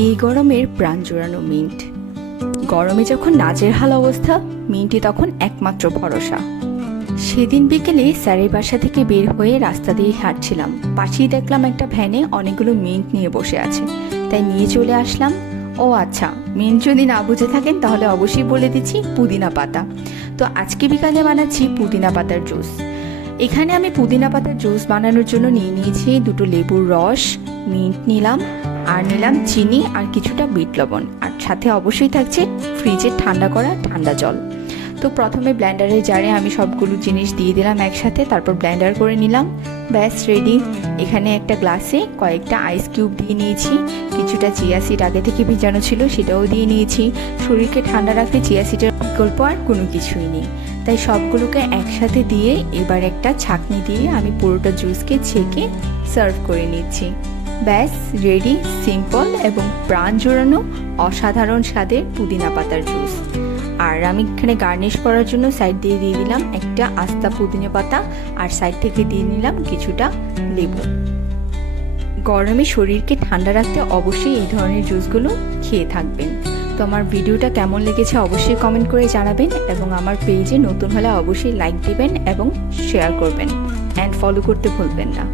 এই গরমের প্রাণ জোড়ানো মিন্ট। গরমে যখন নাজেহাল অবস্থা, মিন্টই তখন একমাত্র ভরসা। সেদিন বিকেলে স্যারের বাসা থেকে বের হয়ে রাস্তা দিয়ে হাঁটছিলাম, পাশেই দেখলাম একটা ভ্যানে অনেকগুলো মিন্ট নিয়ে বসে আছে, তাই নিয়ে চলে আসলাম। ও আচ্ছা, মিন্ট যদি না বুঝে থাকেন তাহলে অবশ্যই বলে দিচ্ছি পুদিনা পাতা। তো আজকে বিকালে বানাচ্ছি পুদিনা পাতার জুস। এখানে আমি পুদিনা পাতার জুস বানানোর জন্য নিয়ে নিয়েছি দুটো লেবুর রস, মিন্ট নিলাম, আর নিলাম চিনি আর কিছুটা বিট লবণ, আর সাথে অবশ্যই থাকছে ফ্রিজে ঠান্ডা করা ঠান্ডা জল। তো প্রথমে ব্লেন্ডারের জারে আমি সবগুলো জিনিস দিয়ে দিলাম একসাথে, তারপর ব্লেন্ডার করে নিলাম। ব্যাস রেডি। এখানে একটা গ্লাসে কয়েকটা আইস কিউব দিয়ে নিয়েছি, কিছুটা চিয়া সিড আগে থেকে ভিজানো ছিল সেটাও দিয়ে নিয়েছি। শরীরকে ঠান্ডা রাখতে চিয়া সিডের বিকল্প আর কোনো কিছুই নেই, তাই সবগুলোকে একসাথে দিয়ে এবার একটা ছাঁকনি দিয়ে আমি পুরোটা জুসকে ছেঁকে সার্ভ করে নিচ্ছি। ব্যাস রেডি, সিম্পল এবং প্রাণ জোড়ানো অসাধারণ স্বাদের পুদিনা পাতার জুস। আর আমি এখানে গার্নিশ করার জন্য সাইড দিয়ে দিলাম একটা আস্তা পুদিনা পাতা, আর সাইড থেকে দিয়ে নিলাম কিছুটা লেবু। গরমে শরীরকে ঠান্ডা রাখতে অবশ্যই এই ধরনের জুসগুলো খেয়ে থাকবেন। তো আমার ভিডিওটা কেমন লেগেছে অবশ্যই কমেন্ট করে জানাবেন, এবং আমার পেজে নতুন হলে অবশ্যই লাইক দিবেন এবং শেয়ার করবেন, অ্যান্ড ফলো করতে ভুলবেন না।